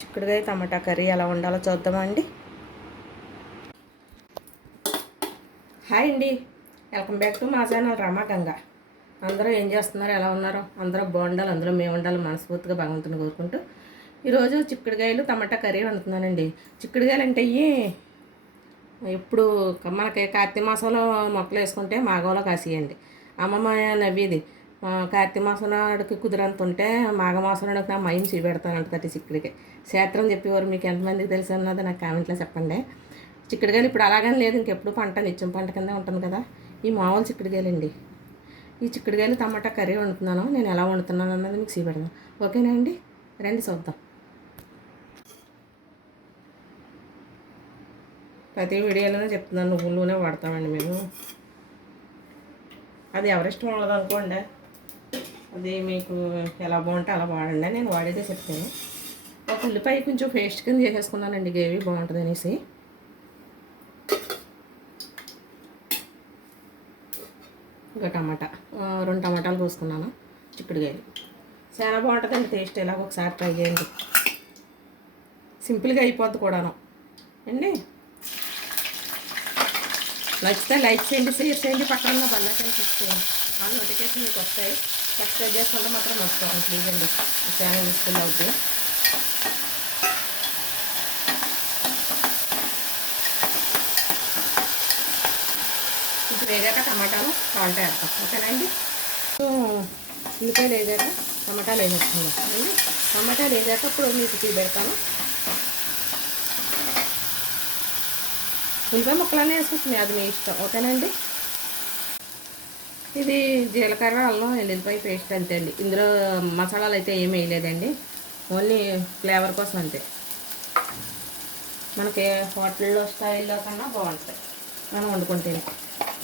చిక్కుడుకాయ టమాటా కర్రీ ఎలా ఉండాలో చూద్దామా అండి. హాయ్ అండి. వెల్కమ్ బ్యాక్ టు మా ఛానల్ రమా గంగ. అందరూ ఏం చేస్తున్నారు? ఎలా ఉన్నారో? అందరూ బాగుండాలి. అందులో మేము ఉండాలి మనస్ఫూర్తిగా భగవంతుని కోరుకుంటూ. ఈరోజు చిక్కుడుకాయలు టమాటా కర్రీ వండుతున్నానండి. చిక్కుడుకాయలు అంటే ఇవి ఇప్పుడు మనకి కార్తీక మాసంలో మొక్కలు వేసుకుంటే మాగంలో కాసేయండి. అమ్మమ్మ నవ్వేది. కార్తీక మాసం నాడుకి కుదిరంత ఉంటే మాఘమాసం నాడుకి నా మైండ్ చూపెడతానంట థర్టీ చిక్కుడికాయ క్షేత్రం చెప్పేవారు మీకు ఎంతమందికి తెలుసు అన్నది నాకు కామెంట్లో చెప్పండి. చిక్కుడుకాయలు ఇప్పుడు అలాగని లేదు ఇంకెప్పుడు పంట నిత్యం పంట కింద ఉంటుంది కదా. ఈ మామూలు చిక్కుడుకాయలండి ఈ చిక్కుడుకాయలు టమాటా కర్రీ వండుతున్నాను నేను ఎలా వండుతున్నాను అన్నది మీకు చూపెడదాం. ఓకేనా అండి? రండి చూద్దాం. ప్రతి వీడియోలోనే చెప్తున్నాను నువ్వు నూనె వాడతామండి మేము. అది ఎవరిష్టం ఉండదు అనుకోండి అది మీకు ఎలా బాగుంటే అలా వాడండి నేను వాడేదే చెప్తాను ఒక ఉల్లిపాయ కొంచెం పేస్ట్ కింద చేసేసుకున్నానండి గ్రేవీ బాగుంటుంది అనేసి. ఇంకా టమాటా రెండు టమాటాలు కోసుకున్నాను చిక్కుడుకాయలు. చాలా బాగుంటుందండి టేస్ట్ ఎలాగో ఒకసారి ట్రై చేయండి. సింపుల్గా అయిపోద్ది కూడాను. అండి? నచ్చితే లైక్ చేయండి షేర్ చేయండి పక్కన ఉన్న చేయండి. ఆ నోటిఫికేషన్ మీకు వస్తాయి. సబ్స్క్రైబ్ చేసుకుంటే మాత్రం మర్చిపోకండి ప్లీజ్ అండి. ఛానల్ యూస్ఫుల్ అవుతుంది ఇప్పుడు వేగాక టమాటాలు సాల్ట్ వేస్తాం ఓకేనండి ఉల్లిపాయలు వేగాక టమాటాలు వేసేస్తున్నాం అండి టమాటాలు వేగాక ఇప్పుడు మీకు టీ పెడతాను. ఉల్లిపాయ ముక్కలనే మీ అది మీ ఇష్టం. ఓకేనండి ఇది జీలకర్ర అల్లం ఎల్లుల్లిపాయ పేస్ట్ అంతే అండి. ఇందులో మసాలాలు అయితే ఏమి వేయలేదండి. ఓన్లీ ఫ్లేవర్ కోసం అంతే. మనకి హోటల్లో స్టైల్లో కన్నా బాగుంటాయి. మనం వండుకుంటేనే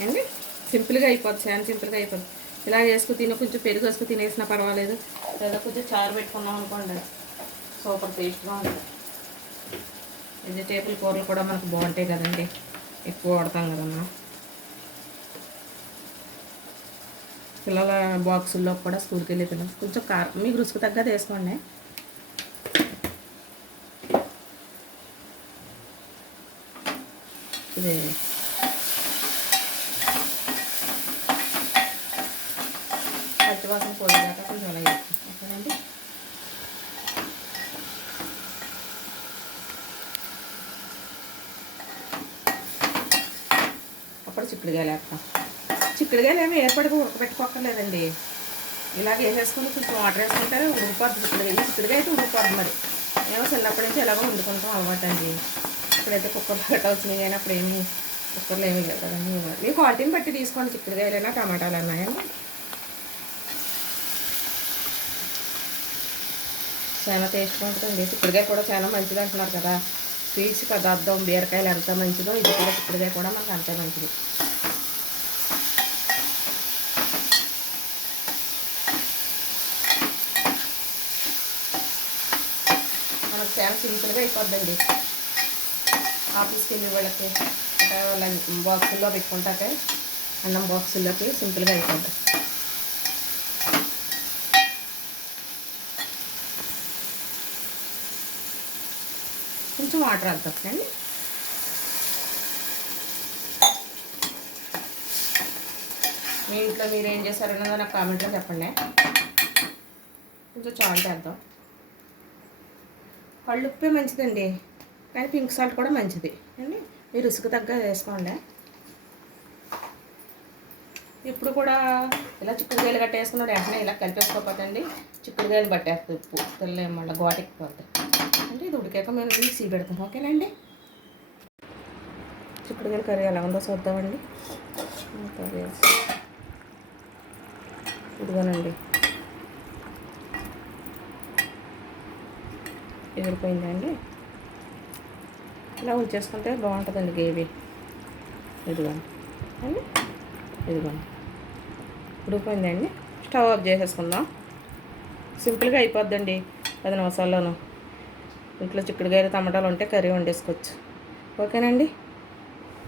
అండి? సింపుల్గా అయిపోద్ది. చాలా సింపుల్గా అయిపోద్ది. ఇలా వేసుకు తిని. కొంచెం పెరుగు వేసుకు తినేసినా పర్వాలేదు. లేదా కొంచెం చారు పెట్టుకున్నాం అనుకోండి సూపర్ టేస్ట్గా ఉంటుంది. వెజిటేబుల్ కూరలు కూడా మనకు బాగుంటాయి కదండి. ఎక్కువ వాడతాం కదమ్మా. పిల్లల బాక్సుల్లో కూడా స్కూల్కి వెళ్ళి పిల్లలు. కొంచెం కారం మీకు రుచికి తగ్గది వేసుకోండి. ఇది. పచ్చివాసన పోయేదాకా కొంచెం అలా ఓకేనండి? అప్పుడు చిక్కుడుగా వేస్తాం. చిక్కుడుకాయలు ఏమి ఏర్పడికి ఉడకబెట్టుకోక్కర్లేదండి. ఇలాగ వేసేసుకుని కొంచెం వాటర్ వేసుకుంటే ఉడికిపోద్ది చిక్కుడుకాయ. చిక్కుడుగా అయితే ఉడికిపోద్ది మరి. మేము చిన్నప్పటి నుంచి ఎలాగో వండుకుంటాం అలవాటు అండి. ఇప్పుడైతే కుక్కర్ గట్ట వచ్చినాయి కానీ అప్పుడు ఏమి కుక్కర్లో ఏమి లేదు కదండి. మీ క్వాలిటీని బట్టి తీసుకోండి చిక్కుడుగాయలైనా టమాటాలు అన్నాయండి చాలా టేస్ట్గా ఉంటుంది చిక్కుడుకాయ కూడా చాలా మంచిది అంటున్నారు కదా. స్వీట్స్ పదార్థం బీరకాయలు ఎంత మంచిదో ఇది కూడా చిక్కుడుకాయ కూడా మనకు అంతే మంచిది. చాలా సింపుల్గా అయిపోద్దండి. ఆఫీస్కి వెళ్ళి వాళ్ళకి అంటే వాళ్ళ బాక్సుల్లో పెట్టుకుంటాక అన్నం బాక్సుల్లోకి సింపుల్గా అయిపోద్ది. కొంచెం వాటర్ వేద్దాం అండి మీ ఇంట్లో మీరు ఏం చేశారన్నదో నాకు కామెంట్లో చెప్పండి. కొంచెం చాల్ట్ వేద్దాం. కళ్ళుప్పే మంచిదండి. కానీ పింక్ సాల్ట్ కూడా మంచిది. అండి మీరు రుసుకు తగ్గ వేసుకోండి. ఇప్పుడు కూడా ఇలా చిక్కుడుకాయలు వేసుకున్నాడు వెంటనే ఇలా కలిపేసుకోపోతండి చిక్కుడుకాయలు పట్టేస్తుంది ఉప్పు. తెల్లే మళ్ళీ గోటెక్కిపోద్ది అంటే ఇది ఉడికాక మేము తీసి పెడతాం. ఓకేనండి చిక్కుడుకాయలు కర్రీ ఎలా ఉందో చూద్దామండి. కర్రీ వేసి. ఇదిగోనండి. ఎగిరిపోయిందండి ఇలా ఉంచేసుకుంటే బాగుంటుందండి గ్రేవీ. ఇదిగోండి. అండి ఇదిగోండి. ఉడికిపోయిందండి స్టవ్ ఆఫ్ చేసేసుకుందాం. సింపుల్గా అయిపోద్దండి పది నిమిషాల్లోనూ. ఇంట్లో చిక్కుడుగాయలు టమాటాలు ఉంటే కర్రీ వండేసుకోవచ్చు. ఓకేనండి?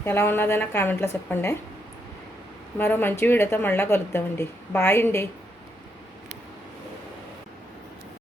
ఎలా ఉన్నదైనా కామెంట్లో చెప్పండి. మరో మంచి వీడియోతో మళ్ళీ కలుద్దామండి. బాయ్ అండి.